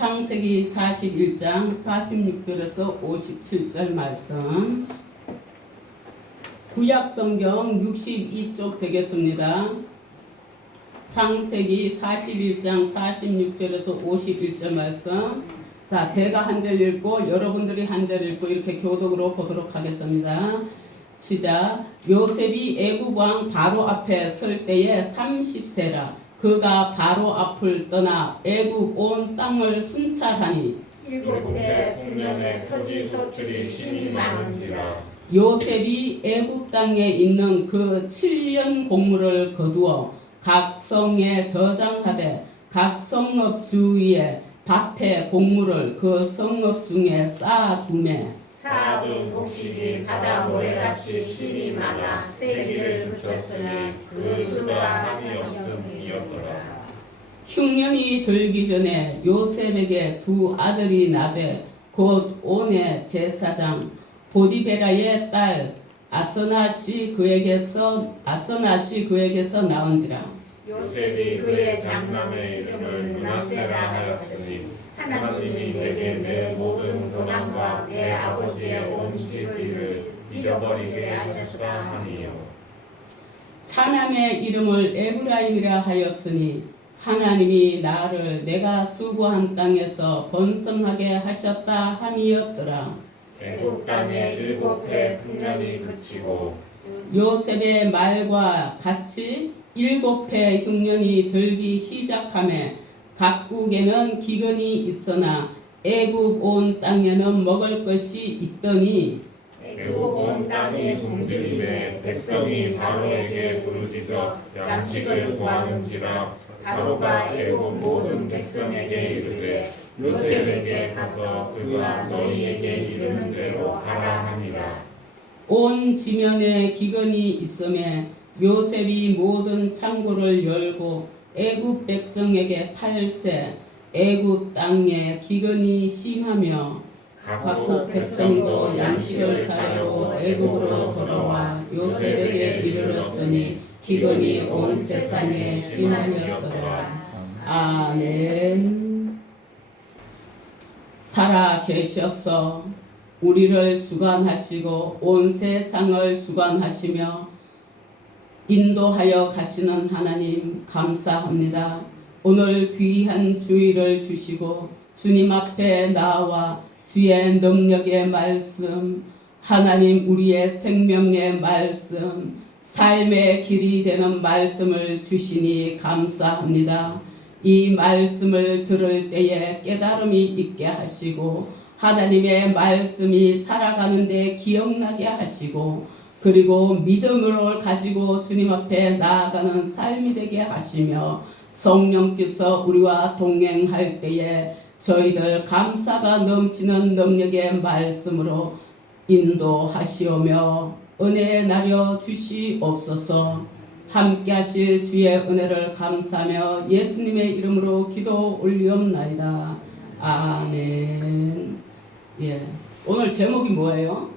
창세기 41장 46절에서 57절 말씀, 구약성경 62쪽 되겠습니다. 창세기 41장 46절에서 51절 말씀. 자, 제가 한 절 읽고 여러분들이 한 절 읽고 이렇게 교독으로 보도록 하겠습니다. 시작. 요셉이 애굽 왕 바로 앞에 설 때에 30세라. 그가 바로 앞을 떠나 애굽 온 땅을 순찰하니 7대 풍년에 토지 소출이 심히 많은지라. 요셉이 애굽 땅에 있는 그 7년 곡물을 거두어 각 성에 저장하되 각 성읍 주위에 밭에 곡물을 그 성읍 중에 쌓아두매 쌓아둔 곡식이 바다 모래같이 심이 많아 세기를 붙였으니 그 수가 한이 없음이었더라. 흉년이 들기 전에 요셉에게 두 아들이 나되 곧 온의 제사장 보디베라의 딸 아스낫이 그에게서 나온지라. 요셉이 그의 장남의 이름을 므낫세라 하였으니 하나님이 내게 내 모든 고난과 내 아버지의 온 집을 잃어버리게 하셨다 하니요. 차남의 이름을 에브라임이라 하였으니 하나님이 나를 내가 수고한 땅에서 번성하게 하셨다 함이었더라. 애굽 땅에 7해 풍년이 그치고 요셉의 말과 같이 7해 흉년이 들기 시작하매 각국에는 기근이 있으나 애굽 온 땅에는 먹을 것이 있더니 애굽 온 땅이 굶주림에 백성이 바로에게 부르짖어 양식을 구하는지라. 바로가 애굽 모든 백성에게 이르되 요셉에게 가서 그가 너희에게 이르는 대로 하라 하니라. 온 지면에 기근이 있음에 요셉이 모든 창고를 열고 애굽 백성에게 팔세. 애굽 땅에 기근이 심하며 각국 백성도 양식을 사려고 애굽으로 돌아와 요셉에게 이르렀으니 기근이 온 세상에 심하였더라. 아멘. 살아 계셔서 우리를 주관하시고 온 세상을 주관하시며 인도하여 가시는 하나님 감사합니다. 오늘 귀한 주일을 주시고 주님 앞에 나와 주의 능력의 말씀, 하나님 우리의 생명의 말씀, 삶의 길이 되는 말씀을 주시니 감사합니다. 이 말씀을 들을 때에 깨달음이 있게 하시고 하나님의 말씀이 살아가는데 기억나게 하시고 그리고 믿음을 가지고 주님 앞에 나아가는 삶이 되게 하시며 성령께서 우리와 동행할 때에 저희들 감사가 넘치는 능력의 말씀으로 인도하시오며 은혜 나려 주시옵소서. 함께 하실 주의 은혜를 감사하며 예수님의 이름으로 기도 올리옵나이다. 아멘. 예, 오늘 제목이 뭐예요?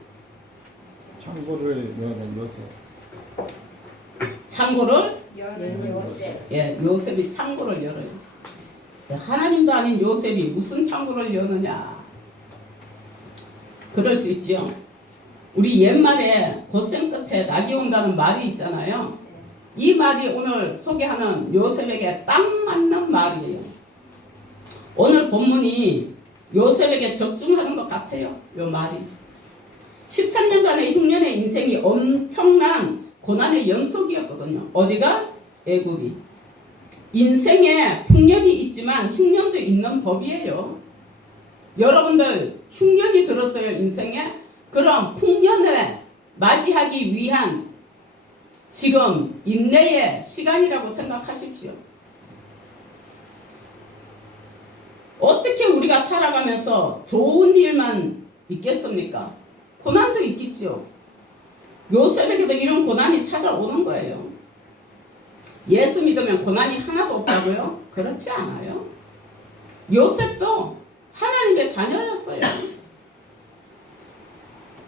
창고를 여는 요셉. 창고를? 여는 요셉. 예, 요셉이 창고를 열어요. 하나님도 아닌 요셉이 무슨 창고를 여느냐? 그럴 수 있지요. 우리 옛말에 곧생 끝에 낙이 온다는 말이 있잖아요. 이 말이 오늘 소개하는 요셉에게 딱 맞는 말이에요. 오늘 본문이 요셉에게 적중하는 것 같아요. 이 말이. 13년간의 흉년의 인생이 엄청난 고난의 연속이었거든요. 어디가? 애굽이. 인생에 풍년이 있지만 흉년도 있는 법이에요. 여러분들 흉년이 들었어요, 인생에? 그럼 풍년을 맞이하기 위한 지금 인내의 시간이라고 생각하십시오. 어떻게 우리가 살아가면서 좋은 일만 있겠습니까? 고난도 있겠지요. 요셉에게도 이런 고난이 찾아오는 거예요. 예수 믿으면 고난이 하나도 없다고요? 그렇지 않아요. 요셉도 하나님의 자녀였어요.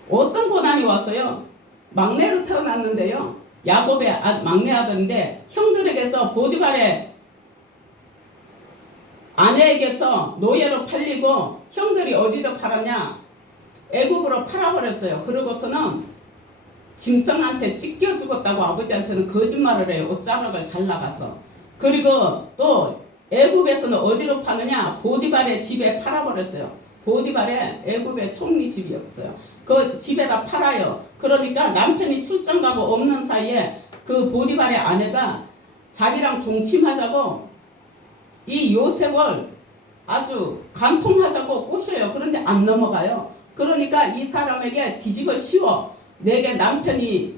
어떤 고난이 왔어요? 막내로 태어났는데요. 야곱의 막내 아들인데 형들에게서 보디발의 아내에게서 노예로 팔리고 형들이 어디다 팔았냐? 애굽으로 팔아버렸어요. 그러고서는 짐승한테 찢겨 죽었다고 아버지한테는 거짓말을 해요. 옷자락을 잘 나가서. 그리고 또 애굽에서는 어디로 파느냐? 보디발의 집에 팔아버렸어요. 보디발의 애굽의 총리 집이었어요. 그 집에다 팔아요. 그러니까 남편이 출장 가고 없는 사이에 그 보디발의 아내가 자기랑 동침하자고 이 요셉을 아주 간통하자고 꼬셔요. 그런데 안 넘어가요. 그러니까 이 사람에게 뒤집어 씌워. 내게 남편이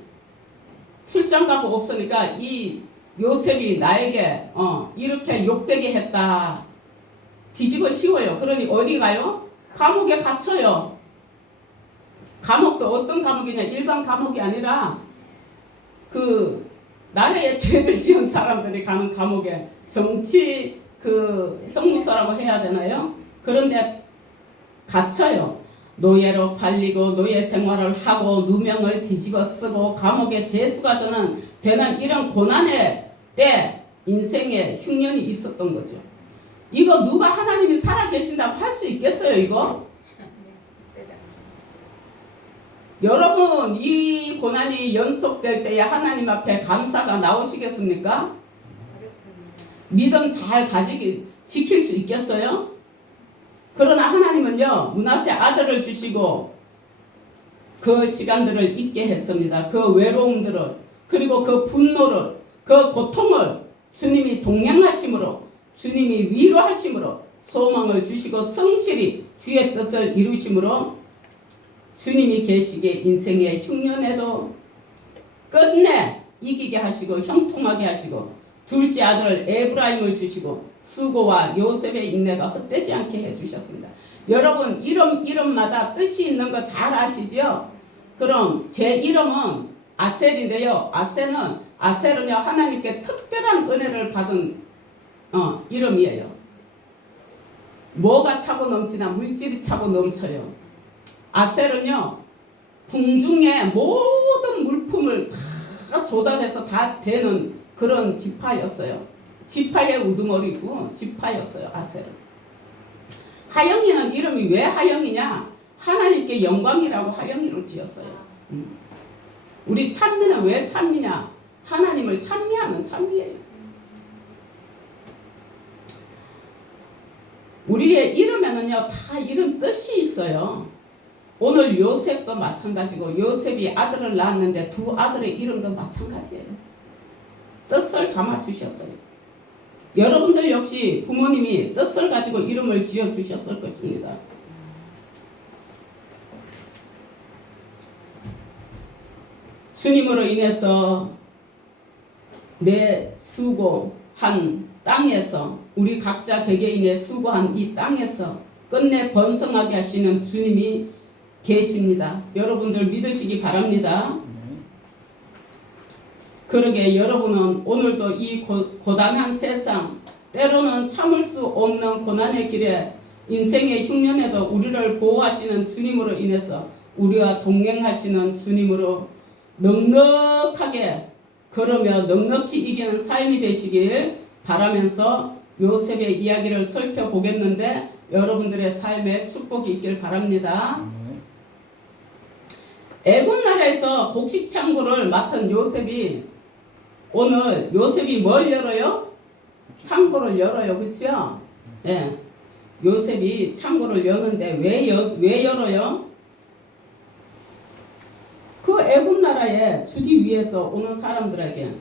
출장 가고 없으니까 이 요셉이 나에게 이렇게 욕되게 했다. 뒤집어 씌워요. 그러니 어디 가요? 감옥에 갇혀요. 감옥도 어떤 감옥이냐? 일반 감옥이 아니라 그 나라에 죄를 지은 사람들이 가는 감옥에 정치 그 형무소라고 해야 되나요? 그런데 갇혀요. 노예로 팔리고 노예 생활을 하고 누명을 뒤집어 쓰고 감옥에 재수가 저는 되는 이런 고난의 때 인생에 흉년이 있었던 거죠. 이거 누가 하나님이 살아 계신다고 할 수 있겠어요, 이거? 여러분, 이 고난이 연속될 때에 하나님 앞에 감사가 나오시겠습니까? 믿음 잘 지킬 수 있겠어요? 그러나 하나님은요, 므낫세 아들을 주시고 그 시간들을 잊게 했습니다. 그 외로움들을, 그리고 그 분노를, 그 고통을 주님이 동행하심으로, 주님이 위로하심으로 소망을 주시고 성실히 주의 뜻을 이루심으로 주님이 계시기에 인생의 흉년에도 끝내 이기게 하시고 형통하게 하시고 둘째 아들 에브라임을 주시고 수고와 요셉의 인내가 헛되지 않게 해주셨습니다. 여러분 이름마다 뜻이 있는 거 잘 아시죠? 그럼 제 이름은 아셀인데요. 아셀은요 하나님께 특별한 은혜를 받은 이름이에요. 뭐가 차고 넘치나 물질이 차고 넘쳐요. 아셀은요 궁중의 모든 물품을 다 조달해서 다 되는 그런 지파였어요. 지파의 우두머리고 지파였어요. 아셀은. 하영이는 이름이 왜 하영이냐? 하나님께 영광이라고 하영이로 지었어요. 우리 찬미는 왜 찬미냐? 하나님을 찬미하는 찬미예요. 우리의 이름에는요 다 이런 뜻이 있어요. 오늘 요셉도 마찬가지고 요셉이 아들을 낳았는데 두 아들의 이름도 마찬가지예요. 뜻을 담아주셨어요. 여러분들 역시 부모님이 뜻을 가지고 이름을 지어주셨을 것입니다. 주님으로 인해서 내 수고한 땅에서 우리 각자 개개인의 수고한 이 땅에서 끝내 번성하게 하시는 주님이 계십니다. 여러분들 믿으시기 바랍니다. 그러게 여러분은 오늘도 이 고단한 세상 때로는 참을 수 없는 고난의 길에 인생의 흉년에도 우리를 보호하시는 주님으로 인해서 우리와 동행하시는 주님으로 넉넉하게 걸으며 넉넉히 이기는 삶이 되시길 바라면서 요셉의 이야기를 살펴보겠는데 여러분들의 삶에 축복이 있길 바랍니다. 애굽 나라에서 곡식 창고를 맡은 요셉이 오늘 요셉이 뭘 열어요? 창고를 열어요. 그렇죠? 네. 요셉이 창고를 여는데 왜 열어요? 그 애굽 나라에 주기 위해서 오는 사람들에게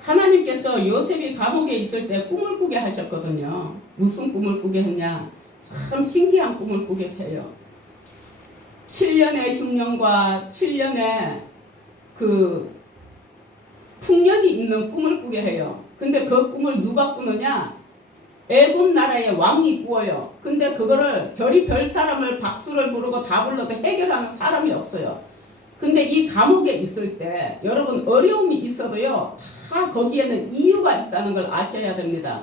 하나님께서 요셉이 감옥에 있을 때 꿈을 꾸게 하셨거든요. 무슨 꿈을 꾸게 했냐? 참 신기한 꿈을 꾸게 해요. 7년의 흉년과 7년의 그 풍년이 있는 꿈을 꾸게 해요. 근데 그 꿈을 누가 꾸느냐? 애굽 나라의 왕이 꾸어요. 근데 그거를 별의별 사람을 박수를 부르고 다 불러도 해결하는 사람이 없어요. 근데 이 감옥에 있을 때 여러분 어려움이 있어도요 다 거기에는 이유가 있다는 걸 아셔야 됩니다.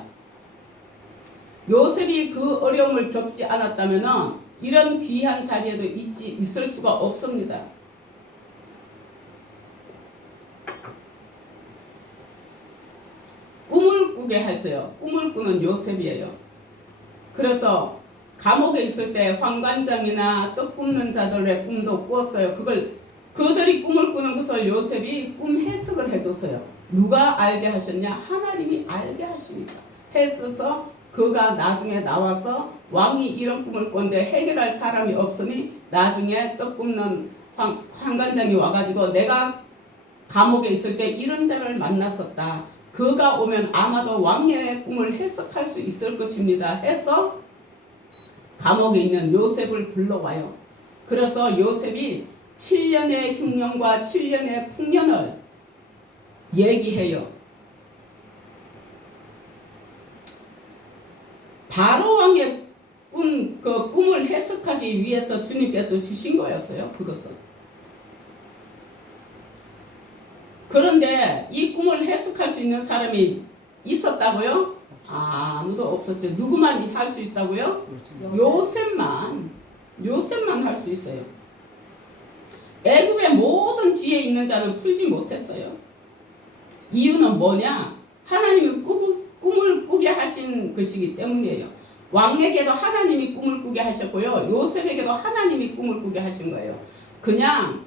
요셉이 그 어려움을 겪지 않았다면 이런 귀한 자리에도 있을 수가 없습니다. 꿈을 꾸게 했어요. 꿈을 꾸는 요셉이에요. 그래서 감옥에 있을 때 황관장이나 떡 굽는 자들의 꿈도 꾸었어요. 그들이 꿈을 꾸는 것을 요셉이 꿈 해석을 해줬어요. 누가 알게 하셨냐? 하나님이 알게 하시니까 했어서 그가 나중에 나와서 왕이 이런 꿈을 꿨는데 해결할 사람이 없으니 나중에 떡 굽는 황관장이 와가지고 내가 감옥에 있을 때 이런 자를 만났었다. 그가 오면 아마도 왕의 꿈을 해석할 수 있을 것입니다. 해서 감옥에 있는 요셉을 불러와요. 그래서 요셉이 7년의 흉년과 7년의 풍년을 얘기해요. 바로 왕의 그 꿈을 해석하기 위해서 주님께서 주신 거였어요. 그것은. 그런데 이 꿈을 해석할 수 있는 사람이 있었다고요? 아무도 없었죠. 누구만 할 수 있다고요? 요셉만 할 수 있어요. 애굽의 모든 지혜 있는 자는 풀지 못했어요. 이유는 뭐냐? 하나님이 꿈을 꾸게 하신 것이기 때문이에요. 왕에게도 하나님이 꿈을 꾸게 하셨고요. 요셉에게도 하나님이 꿈을 꾸게 하신 거예요. 그냥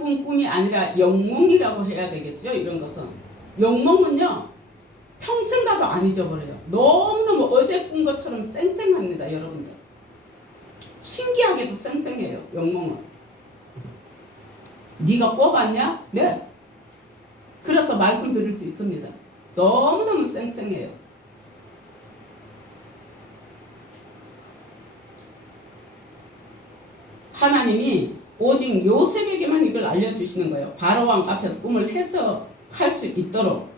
꿈이 아니라 영몽이라고 해야 되겠죠. 이런 것은. 영몽은요. 평생 가도 안 잊어버려요. 너무너무 어제 꾼 것처럼 쌩쌩합니다. 여러분들. 신기하게도 쌩쌩해요. 영몽은. 네가 꿔봤냐? 네. 그래서 말씀드릴 수 있습니다. 너무너무 쌩쌩해요. 하나님이 오직 요셉에게만 이걸 알려주시는 거예요. 바로왕 앞에서 꿈을 해석할 수 있도록.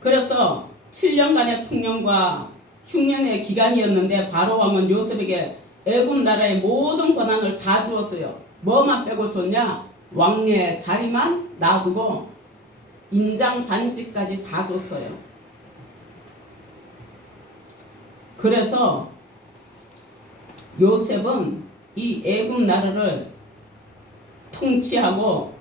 그래서 7년간의 풍년과 흉년의 기간이었는데 바로왕은 요셉에게 애굽 나라의 모든 권한을 다 주었어요. 뭐만 빼고 줬냐? 왕의 자리만 놔두고 인장 반지까지 다 줬어요. 그래서 요셉은 이 애굽 나라를 통치하고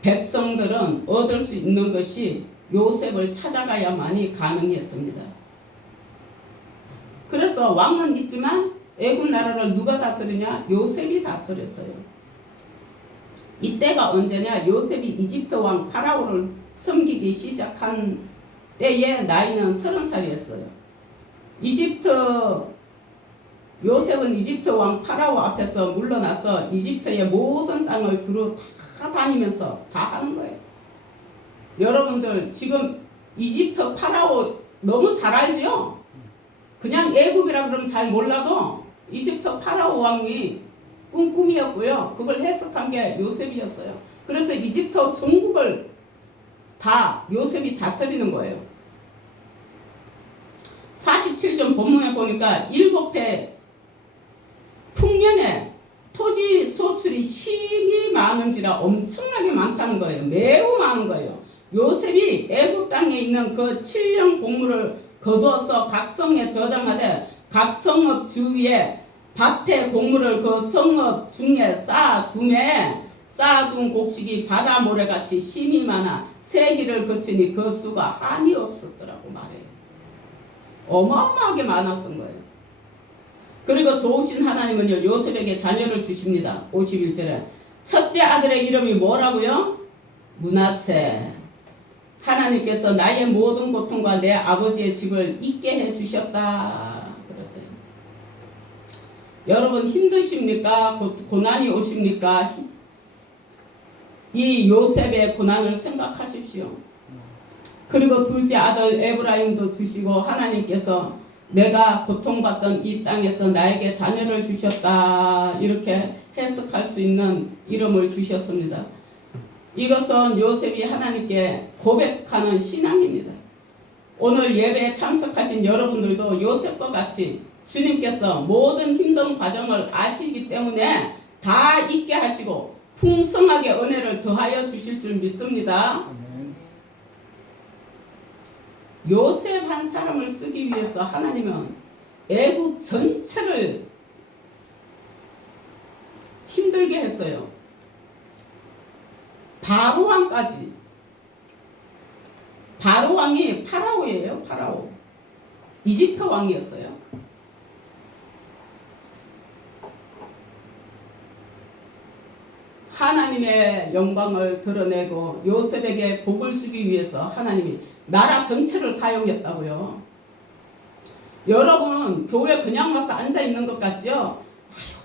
백성들은 얻을 수 있는 것이 요셉을 찾아가야만이 가능했습니다. 그래서 왕은 있지만 애굽 나라를 누가 다스리냐? 요셉이 다스렸어요. 이때가 언제냐? 요셉이 이집트 왕 파라오를 섬기기 시작한 때에 나이는 30살이었어요. 요셉은 이집트 왕 파라오 앞에서 물러나서 이집트의 모든 땅을 두루 다 다니면서 다 하는 거예요. 여러분들 지금 이집트 파라오 너무 잘 알죠? 그냥 애굽이라 그러면 잘 몰라도 이집트 파라오 왕이 꿈이었고요. 그걸 해석한 게 요셉이었어요. 그래서 이집트 전국을 다 요셉이 다스리는 거예요. 47점 본문에 보니까 7회 풍년에 토지 소출이 심히 많은지라 엄청나게 많다는 거예요. 매우 많은 거예요. 요셉이 애굽 땅에 있는 그 7년 곡물을 거두어서 각 성에 저장하되 각 성읍 주위에 밭에 곡물을 그 성읍 중에 쌓아둔 곡식이 바다 모래같이 심이 많아 세기를 거치니 그 수가 한이 없었더라고 말해요. 어마어마하게 많았던 거예요. 그리고 좋으신 하나님은요 요셉에게 자녀를 주십니다. 51절에 첫째 아들의 이름이 뭐라고요? 므낫세. 하나님께서 나의 모든 고통과 내 아버지의 집을 잊게 해주셨다 그랬어요. 여러분 힘드십니까? 고난이 오십니까? 이 요셉의 고난을 생각하십시오. 그리고 둘째 아들 에브라임도 주시고 하나님께서 내가 고통받던 이 땅에서 나에게 자녀를 주셨다 이렇게 해석할 수 있는 이름을 주셨습니다. 이것은 요셉이 하나님께 고백하는 신앙입니다. 오늘 예배에 참석하신 여러분들도 요셉과 같이 주님께서 모든 힘든 과정을 아시기 때문에 다 잊게 하시고 풍성하게 은혜를 더하여 주실 줄 믿습니다. 요셉 한 사람을 쓰기 위해서 하나님은 애국 전체를 힘들게 했어요. 바로왕까지. 바로 왕이 파라오예요. 파라오. 이집트 왕이었어요. 하나님의 영광을 드러내고 요셉에게 복을 주기 위해서 하나님이 나라 전체를 사용했다고요. 여러분 교회 그냥 와서 앉아 있는 것 같지요?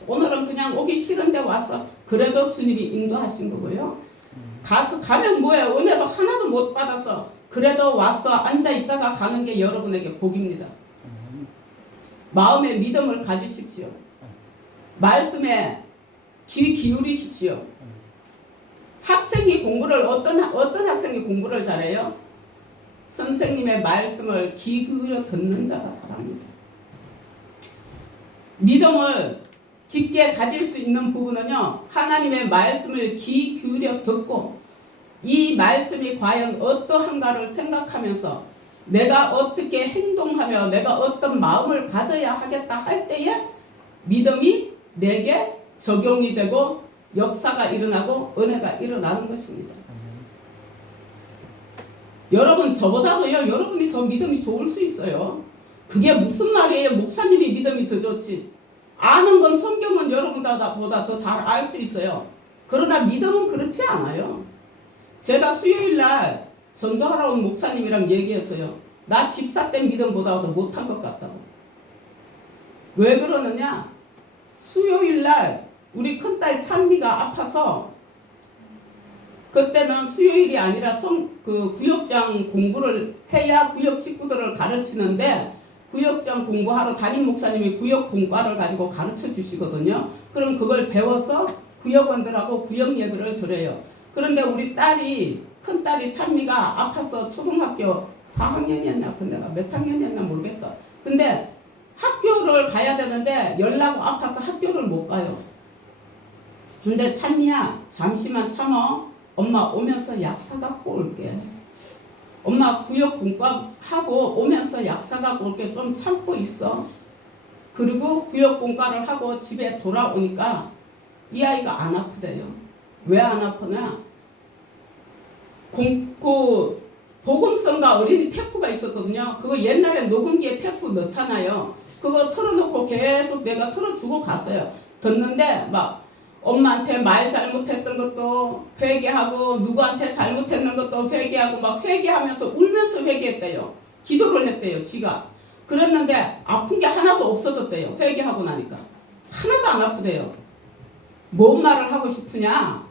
오늘은 그냥 오기 싫은데 왔어. 그래도 주님이 인도하신 거고요. 가면 뭐예요? 은혜도 하나도 못 받아서 그래도 와서 앉아 있다가 가는 게 여러분에게 복입니다. 마음의 믿음을 가지십시오. 말씀에 귀 기울이십시오. 학생이 공부를 어떤 학생이 공부를 잘해요? 선생님의 말씀을 귀 기울여 듣는 자가 잘합니다. 믿음을 깊게 가질 수 있는 부분은요, 하나님의 말씀을 귀 기울여 듣고 이 말씀이 과연 어떠한가를 생각하면서 내가 어떻게 행동하며 내가 어떤 마음을 가져야 하겠다 할 때에 믿음이 내게 적용이 되고 역사가 일어나고 은혜가 일어나는 것입니다. 여러분 저보다도요, 여러분이 더 믿음이 좋을 수 있어요. 그게 무슨 말이에요? 목사님이 믿음이 더 좋지. 아는 건 성경은 여러분보다 더 잘 알 수 있어요. 그러나 믿음은 그렇지 않아요. 제가 수요일 날 전도하러 온 목사님이랑 얘기했어요. 나 집사 때 믿음보다도 못한 것 같다고. 왜 그러느냐? 수요일 날 우리 큰딸 찬미가 아파서 그때는 수요일이 아니라 구역장 공부를 해야 구역 식구들을 가르치는데 구역장 공부하러 담임 목사님이 구역 공과를 가지고 가르쳐 주시거든요. 그럼 그걸 배워서 구역원들하고 구역 예배를 드려요. 그런데 우리 큰딸이 찬미가 아파서 초등학교 4학년이었나? 근데 몇 학년이었나 모르겠다. 근데 학교를 가야 되는데 열나고 아파서 학교를 못 가요. 근데 찬미야 잠시만 참어. 엄마 오면서 약 사갖고 올게. 엄마 구역 공과하고 오면서 약 사갖고 올게. 좀 참고 있어. 그리고 구역 공과를 하고 집에 돌아오니까 이 아이가 안 아프대요. 왜 안 아프냐? 복음성가 어린이 테프가 있었거든요. 그거 옛날에 녹음기에 테프 넣잖아요. 그거 틀어놓고 계속 내가 틀어주고 갔어요. 듣는데 막 엄마한테 말 잘못했던 것도 회개하고 누구한테 잘못했는 것도 회개하고 막 회개하면서 울면서 회개했대요. 기도를 했대요. 지가. 그랬는데 아픈 게 하나도 없어졌대요. 회개하고 나니까. 하나도 안 아프대요. 뭔 말을 하고 싶으냐?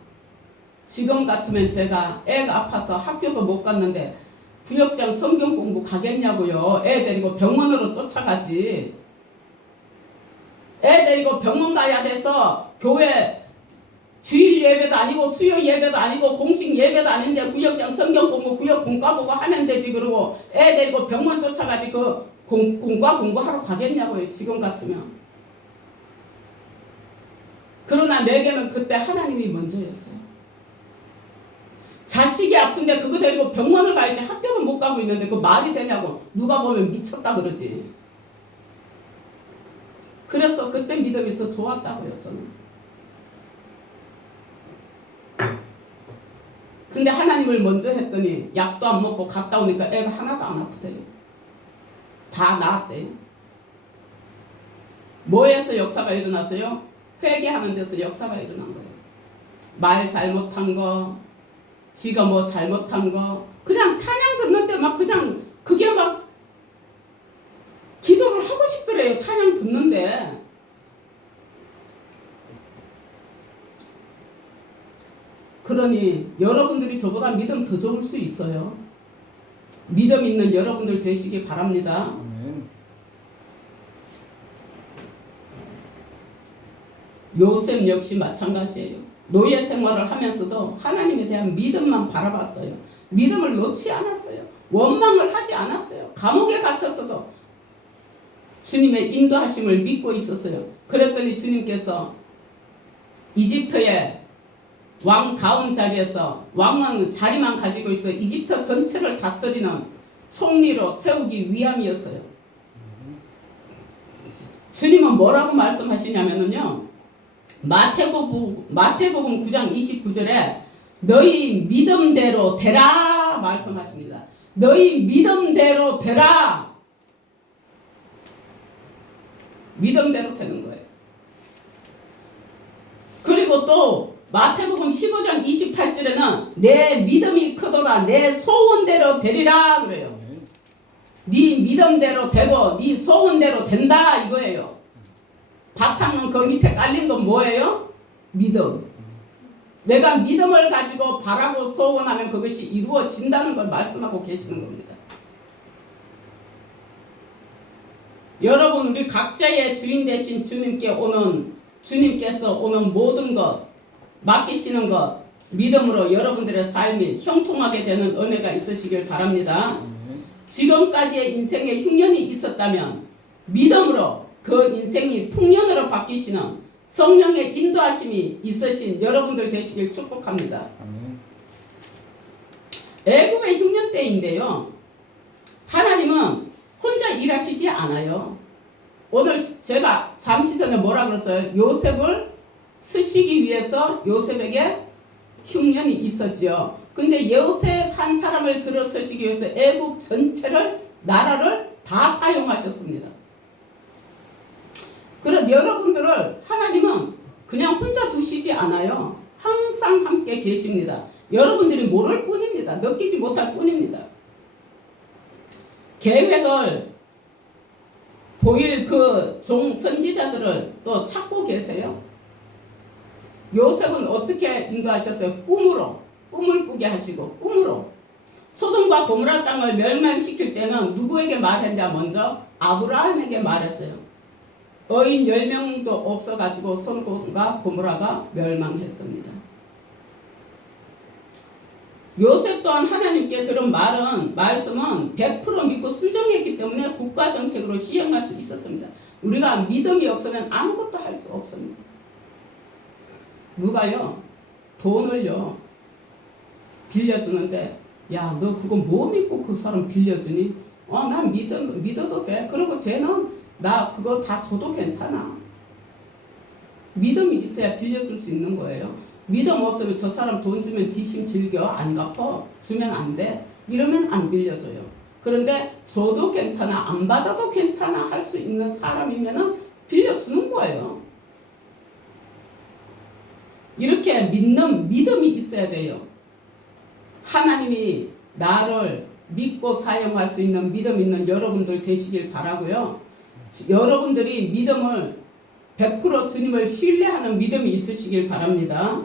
지금 같으면 제가 애가 아파서 학교도 못 갔는데 구역장 성경 공부 가겠냐고요. 애 데리고 병원으로 쫓아가지. 애 데리고 병원 가야 돼서 교회 주일 예배도 아니고 수요 예배도 아니고 공식 예배도 아닌데 구역장 성경 공부 구역 공과 보고 하면 되지. 그러고 애 데리고 병원 쫓아가지 그 공과 공부하러 가겠냐고요. 지금 같으면. 그러나 내게는 그때 하나님이 먼저였어요. 자식이 아픈데 그거 데리고 병원을 가야지. 학교도 못 가고 있는데 그 말이 되냐고. 누가 보면 미쳤다 그러지. 그래서 그때 믿음이 더 좋았다고요. 저는. 근데 하나님을 먼저 했더니 약도 안 먹고 갔다 오니까 애가 하나도 안 아프대요. 다 나았대요. 뭐에서 역사가 일어났어요? 회개하는 데서 역사가 일어난 거예요. 말 잘못한 거, 지가 뭐 잘못한 거, 그냥 찬양 듣는데 막 그냥 그게 막 기도를 하고 싶더래요. 찬양 듣는데. 그러니 여러분들이 저보다 믿음 더 좋을 수 있어요. 믿음 있는 여러분들 되시기 바랍니다. 아멘. 요셉 역시 마찬가지예요. 노예 생활을 하면서도 하나님에 대한 믿음만 바라봤어요. 믿음을 놓지 않았어요. 원망을 하지 않았어요. 감옥에 갇혔어도 주님의 인도하심을 믿고 있었어요. 그랬더니 주님께서 이집트의 왕 다음 자리에서 왕은 자리만 가지고 있어 이집트 전체를 다스리는 총리로 세우기 위함이었어요. 주님은 뭐라고 말씀하시냐면요. 마태복음 9장 29절에 너희 믿음대로 되라 말씀하십니다. 너희 믿음대로 되라. 믿음대로 되는 거예요. 그리고 또 마태복음 15장 28절에는 내 믿음이 크도다 내 소원대로 되리라 그래요. 네 믿음대로 되고 네 소원대로 된다 이거예요. 바탕은 그 밑에 깔린 건 뭐예요? 믿음. 내가 믿음을 가지고 바라고 소원하면 그것이 이루어진다는 걸 말씀하고 계시는 겁니다. 여러분 우리 각자의 주인 되신 주님께서 오는 모든 것 맡기시는 것 믿음으로 여러분들의 삶이 형통하게 되는 은혜가 있으시길 바랍니다. 지금까지의 인생에 흉년이 있었다면 믿음으로 그 인생이 풍년으로 바뀌시는 성령의 인도하심이 있으신 여러분들 되시길 축복합니다. 애굽의 흉년 때인데요. 하나님은 혼자 일하시지 않아요. 오늘 제가 잠시 전에 뭐라 그랬어요? 요셉을 쓰시기 위해서 요셉에게 흉년이 있었죠. 근데 요셉 한 사람을 들어 쓰시기 위해서 애굽 전체를 나라를 다 사용하셨습니다. 그래서 여러분들을 하나님은 그냥 혼자 두시지 않아요. 항상 함께 계십니다. 여러분들이 모를 뿐입니다. 느끼지 못할 뿐입니다. 계획을 보일 그 선지자들을 또 찾고 계세요. 요셉은 어떻게 인도하셨어요? 꿈을 꾸게 하시고 꿈으로 소돔과 고모라 땅을 멸망시킬 때는 누구에게 말했냐? 먼저 아브라함에게 말했어요. 어인 10명도 없어가지고 소돔과 고모라가 멸망했습니다. 요셉 또한 하나님께 들은 말씀은 100% 믿고 순종했기 때문에 국가 정책으로 시행할 수 있었습니다. 우리가 믿음이 없으면 아무것도 할 수 없습니다. 누가요? 돈을요 빌려주는데 야, 너 그거 뭐 믿고 그 사람 빌려주니? 난 믿어도 돼. 그리고 쟤는 나 그거 다 줘도 괜찮아. 믿음이 있어야 빌려줄 수 있는 거예요. 믿음 없으면 저 사람 돈 주면 뒤심 즐겨 안 갚어 주면 안 돼 이러면 안 빌려줘요. 그런데 줘도 괜찮아 안 받아도 괜찮아 할 수 있는 사람이면 빌려주는 거예요. 이렇게 믿는 믿음이 있어야 돼요. 하나님이 나를 믿고 사용할 수 있는 믿음 있는 여러분들 되시길 바라고요. 여러분들이 믿음을 100% 주님을 신뢰하는 믿음이 있으시길 바랍니다.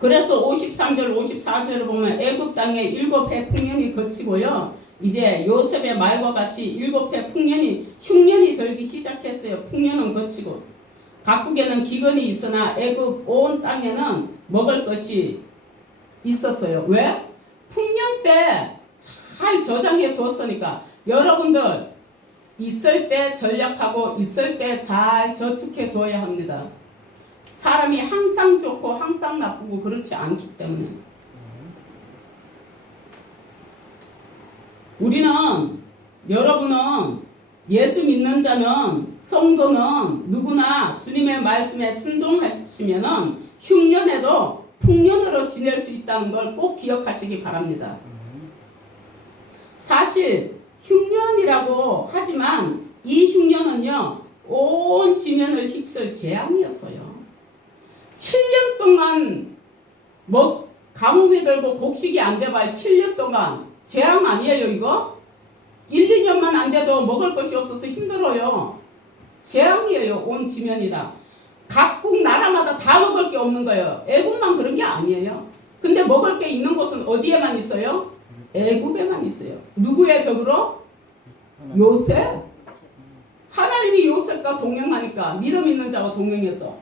그래서 53절 54절을 보면 애굽 땅에 7해 풍년이 거치고요. 이제 요셉의 말과 같이 7해 흉년이 들기 시작했어요. 풍년은 거치고 각국에는 기근이 있으나 애굽 온 땅에는 먹을 것이 있었어요. 왜? 풍년 때 잘 저장해 뒀으니까 여러분들 있을 때 전략하고 있을 때 잘 저축해 둬야 합니다. 사람이 항상 좋고 항상 나쁘고 그렇지 않기 때문에 여러분은 예수 믿는 자는 성도는 누구나 주님의 말씀에 순종하시면은 흉년에도 풍년으로 지낼 수 있다는 걸 꼭 기억하시기 바랍니다. 사실 흉년이라고 하지만 이 흉년은요 온 지면을 휩쓸 재앙이었어요. 7년 동안 가뭄이 들고 곡식이 안 돼봐야 7년 동안 재앙 아니에요 이거? 1, 2년만 안 돼도 먹을 것이 없어서 힘들어요. 재앙이에요. 온 지면이다. 각국 나라마다 다 먹을 게 없는 거예요. 애굽만 그런 게 아니에요. 근데 먹을 게 있는 곳은 어디에만 있어요? 애굽에만 있어요. 누구의 덕으로? 요셉? 하나님이 요셉과 동행하니까 믿음 있는 자와 동행해서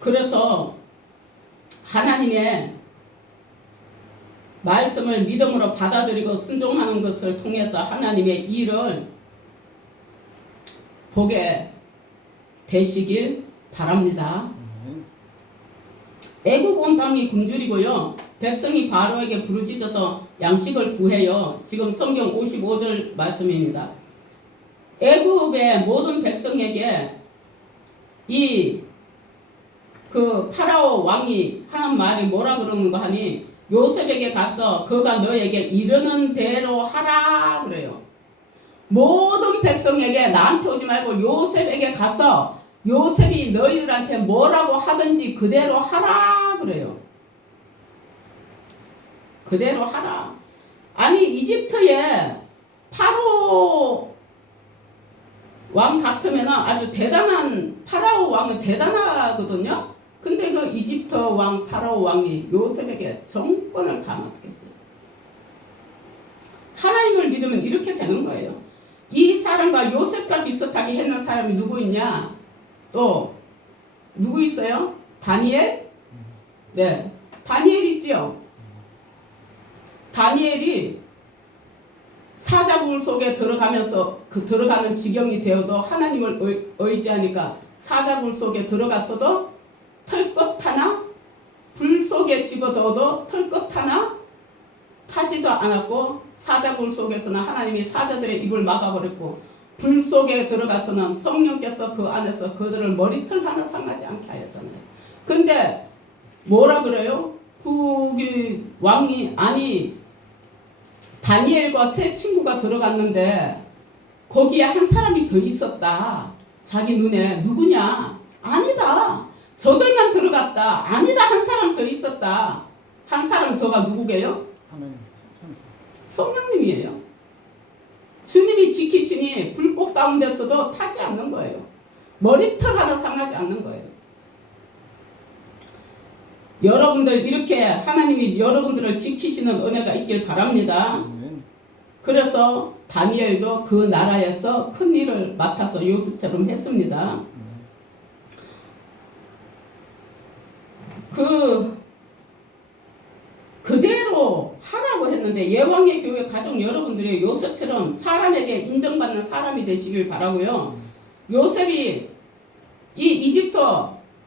그래서 하나님의 말씀을 믿음으로 받아들이고 순종하는 것을 통해서 하나님의 일을 보게 되시길 바랍니다. 애굽 온 땅이 굶주리고요. 백성이 바로에게 부르짖어서 양식을 구해요. 지금 성경 55절 말씀입니다. 애굽의 모든 백성에게 이 그 파라오 왕이 하는 말이 뭐라 그러는 거 하니 요셉에게 가서 그가 너에게 이르는 대로 하라 그래요. 모든 백성에게 나한테 오지 말고 요셉에게 가서 요셉이 너희들한테 뭐라고 하든지 그대로 하라 그래요. 그대로 하라. 아니 이집트에 파라오 왕 같으면 아주 대단한 파라오 왕은 대단하거든요. 근데 그 이집트 왕 파라오 왕이 요셉에게 정권을 다 맡겼어요. 하나님을 믿으면 이렇게 되는 거예요. 이 사람과 요셉과 비슷하게 했는 사람이 누구 있냐? 또 누구 있어요? 다니엘? 네, 다니엘이지요. 다니엘이 사자굴 속에 들어가면서 그 들어가는 지경이 되어도 하나님을 의지하니까 사자굴 속에 들어갔어도 털끝 하나 불 속에 집어넣어도 털끝 하나 타지도 않았고 사자굴 속에서는 하나님이 사자들의 입을 막아버렸고 불 속에 들어가서는 성령께서 그 안에서 그들을 머리털 하나 상하지 않게 하였잖아요. 근데 뭐라 그래요? 그 왕이 아니 다니엘과 세 친구가 들어갔는데 거기에 한 사람이 더 있었다. 자기 눈에 누구냐? 아니다. 저들만 들어갔다. 아니다. 한 사람 더 있었다. 한 사람 더가 누구게요? 하나님 천사. 성령님이에요. 주님이 지키시니 불꽃 가운데서도 타지 않는 거예요. 머리털 하나 상하지 않는 거예요. 여러분들 이렇게 하나님이 여러분들을 지키시는 은혜가 있길 바랍니다. 아멘. 그래서 다니엘도 그 나라에서 큰 일을 맡아서 요셉처럼 했습니다. 그대로 하라고 했는데 예왕의 교회 가족 여러분들이 요셉처럼 사람에게 인정받는 사람이 되시길 바라고요. 요셉이 이 이집트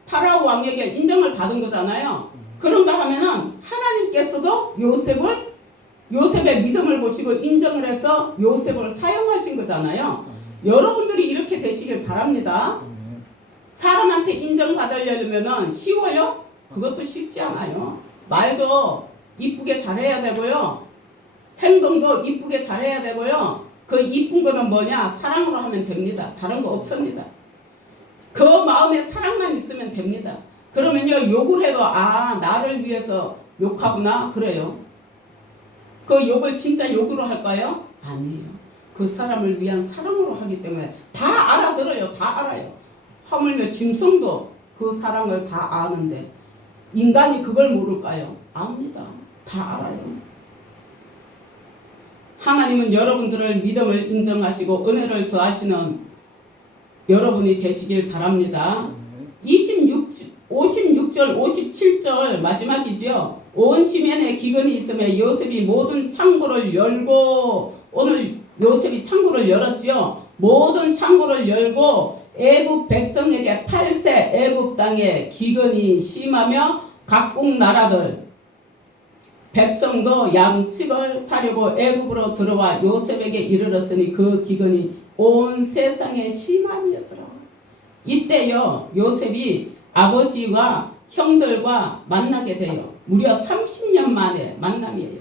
파라오 왕에게 인정을 받은 거잖아요. 그런가 하면은 하나님께서도 요셉의 믿음을 보시고 인정을 해서 요셉을 사용하신 거잖아요. 여러분들이 이렇게 되시길 바랍니다. 사람한테 인정받으려면은 쉬워요? 그것도 쉽지 않아요. 말도 이쁘게 잘해야 되고요. 행동도 이쁘게 잘해야 되고요. 그 이쁜 거는 뭐냐? 사랑으로 하면 됩니다. 다른 거 없습니다. 그 마음에 사랑만 있으면 됩니다. 그러면요 욕을 해도 나를 위해서 욕하구나 그래요. 그 욕을 진짜 욕으로 할까요? 아니에요. 그 사람을 위한 사랑으로 하기 때문에 다 알아들어요. 다 알아요. 하물며 짐승도 그 사랑을 다 아는데 인간이 그걸 모를까요? 압니다. 다 알아요. 하나님은 여러분들을 믿음을 인정하시고 은혜를 더하시는 여러분이 되시길 바랍니다. 56절 57절 마지막이지요. 온 지면에 기근이 있으며 요셉이 모든 창고를 열고 오늘 요셉이 창고를 열었지요. 모든 창고를 열고 애굽 백성에게 8세 애굽 땅에 기근이 심하며 각국 나라들 백성도 양식을 사려고 애굽으로 들어와 요셉에게 이르렀으니 그 기근이 온 세상에 심함이었더라. 이때요 요셉이 아버지와 형들과 만나게 돼요. 무려 30년 만에 만남이에요.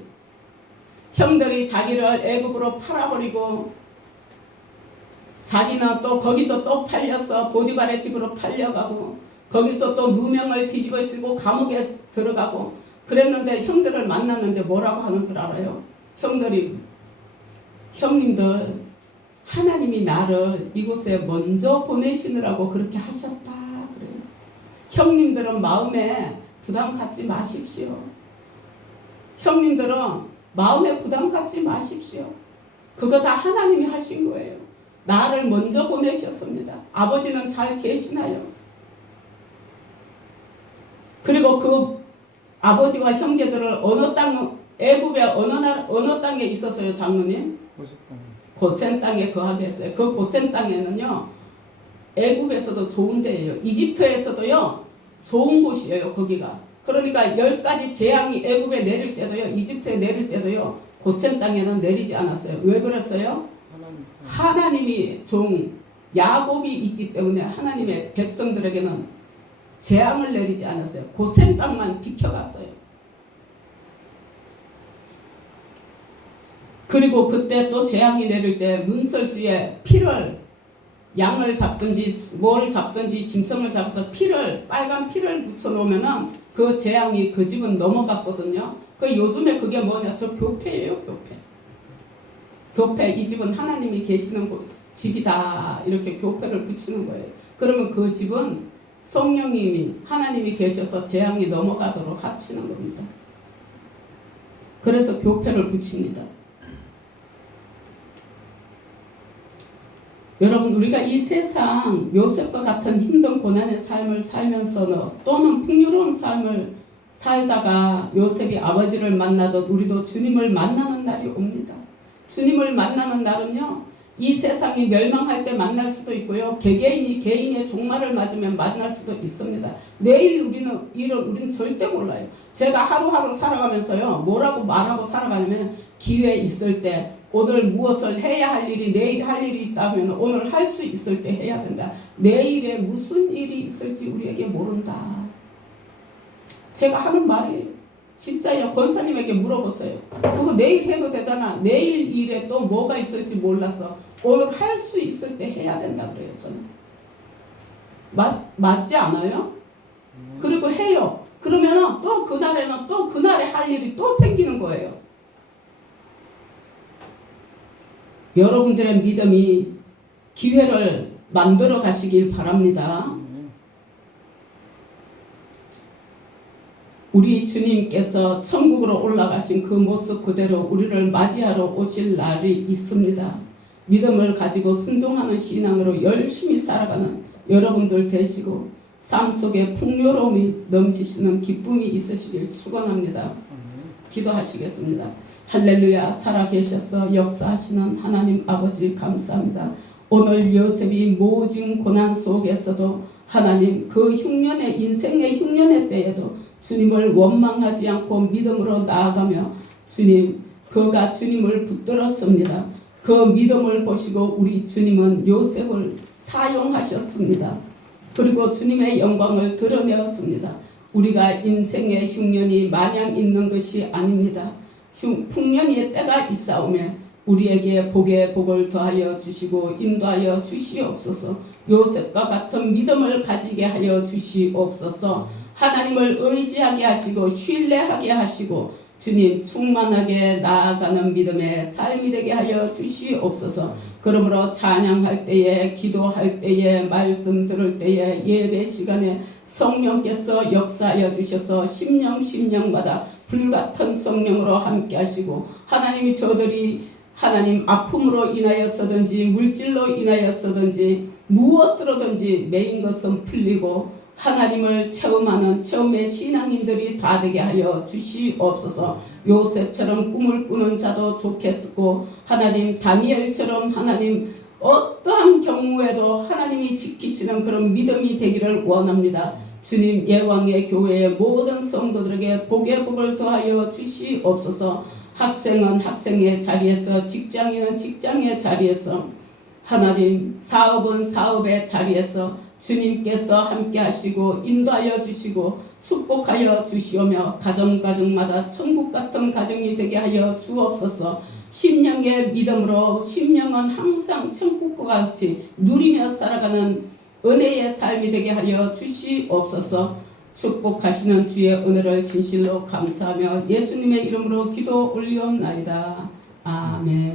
형들이 자기를 애굽으로 팔아버리고 자기는 또 거기서 또 팔려서 보디발의 집으로 팔려가고 거기서 또 누명을 뒤집어 쓰고 감옥에 들어가고 그랬는데 형들을 만났는데 뭐라고 하는 줄 알아요? 형님들 하나님이 나를 이곳에 먼저 보내시느라고 그렇게 하셨다 그래요. 형님들은 마음에 부담 갖지 마십시오. 형님들은 마음에 부담 갖지 마십시오. 그거 다 하나님이 하신 거예요. 나를 먼저 보내셨습니다. 아버지는 잘 계시나요? 그리고 그 아버지와 형제들을 애굽의 어느 땅에 있었어요, 장로님? 고센 땅에 거하게 했어요. 그 고센 땅에는요, 애굽에서도 좋은 데예요. 이집트에서도요, 좋은 곳이에요, 거기가. 그러니까 10가지 재앙이 애굽에 내릴 때도요, 이집트에 내릴 때도요, 고센 땅에는 내리지 않았어요. 왜 그랬어요? 하나님이 야곱이 있기 때문에 하나님의 백성들에게는 재앙을 내리지 않았어요. 고센 땅만 비켜갔어요. 그리고 그때 또 재앙이 내릴 때 문설주에 피를, 양을 잡든지 뭘 잡든지 짐승을 잡아서 피를, 빨간 피를 묻혀놓으면은 그 재앙이 그 집은 넘어갔거든요. 그 요즘에 그게 뭐냐? 저 교회예요, 교회. 교회, 이 집은 하나님이 계시는 집이다. 이렇게 교회를 붙이는 거예요. 그러면 그 집은 성령님이, 하나님이 계셔서 재앙이 넘어가도록 하시는 겁니다. 그래서 교회를 붙입니다. 여러분, 우리가 이 세상 요셉과 같은 힘든 고난의 삶을 살면서 또는 풍요로운 삶을 살다가 요셉이 아버지를 만나듯 우리도 주님을 만나는 날이 옵니다. 주님을 만나는 날은요, 이 세상이 멸망할 때 만날 수도 있고요, 개개인이 개인의 종말을 맞으면 만날 수도 있습니다. 내일 우리는 절대 몰라요. 제가 하루하루 살아가면서요, 뭐라고 말하고 살아가냐면, 기회 있을 때 오늘 무엇을 해야 할 일이, 내일 할 일이 있다면 오늘 할 수 있을 때 해야 된다. 내일에 무슨 일이 있을지 우리에게 모른다. 제가 하는 말이 진짜예요. 권사님에게 물어보세요. 그거 내일 해도 되잖아. 내일 일에 또 뭐가 있을지 몰라서 오늘 할 수 있을 때 해야 된다 그래요. 저는 맞지 않아요? 그리고 해요. 그러면은 또 그날에는 또 그날에 할 일이 또 생기는 거예요. 여러분들의 믿음이 기회를 만들어 가시길 바랍니다. 우리 주님께서 천국으로 올라가신 그 모습 그대로 우리를 맞이하러 오실 날이 있습니다. 믿음을 가지고 순종하는 신앙으로 열심히 살아가는 여러분들 되시고 삶 속에 풍요로움이 넘치시는 기쁨이 있으시길 축원합니다. 기도하시겠습니다. 할렐루야. 살아계셔서 역사하시는 하나님 아버지 감사합니다. 오늘 요셉이 모진 고난 속에서도 하나님 그 흉년의 인생의 흉년의 때에도 주님을 원망하지 않고 믿음으로 나아가며 주님, 그가 주님을 붙들었습니다. 그 믿음을 보시고 우리 주님은 요셉을 사용하셨습니다. 그리고 주님의 영광을 드러내었습니다. 우리가 인생의 흉년이 마냥 있는 것이 아닙니다. 풍년의 때가 있사오매 우리에게 복에 복을 더하여 주시고 인도하여 주시옵소서. 요셉과 같은 믿음을 가지게 하여 주시옵소서. 하나님을 의지하게 하시고 신뢰하게 하시고 주님 충만하게 나아가는 믿음의 삶이 되게 하여 주시옵소서. 그러므로 찬양할 때에, 기도할 때에, 말씀 들을 때에, 예배 시간에 성령께서 역사하여 주셔서 심령마다 불같은 성령으로 함께 하시고 하나님이 저들이 하나님 아픔으로 인하여서든지 물질로 인하여서든지 무엇으로든지 매인 것은 풀리고 하나님을 체험하는 체험의 신앙인들이 다 되게 하여 주시옵소서. 요셉처럼 꿈을 꾸는 자도 좋겠고 하나님 다니엘처럼 하나님 어떠한 경우에도 하나님이 지키시는 그런 믿음이 되기를 원합니다. 주님 예왕의 교회의 모든 성도들에게 복의 복을 더하여 주시옵소서. 학생은 학생의 자리에서, 직장인은 직장의 자리에서, 하나님 사업은 사업의 자리에서 주님께서 함께 하시고 인도하여 주시고 축복하여 주시오며 가정마다 천국 같은 가정이 되게 하여 주옵소서. 심령의 믿음으로 심령은 항상 천국과 같이 누리며 살아가는 은혜의 삶이 되게 하여 주시옵소서. 축복하시는 주의 은혜를 진실로 감사하며 예수님의 이름으로 기도 올리옵나이다. 아멘.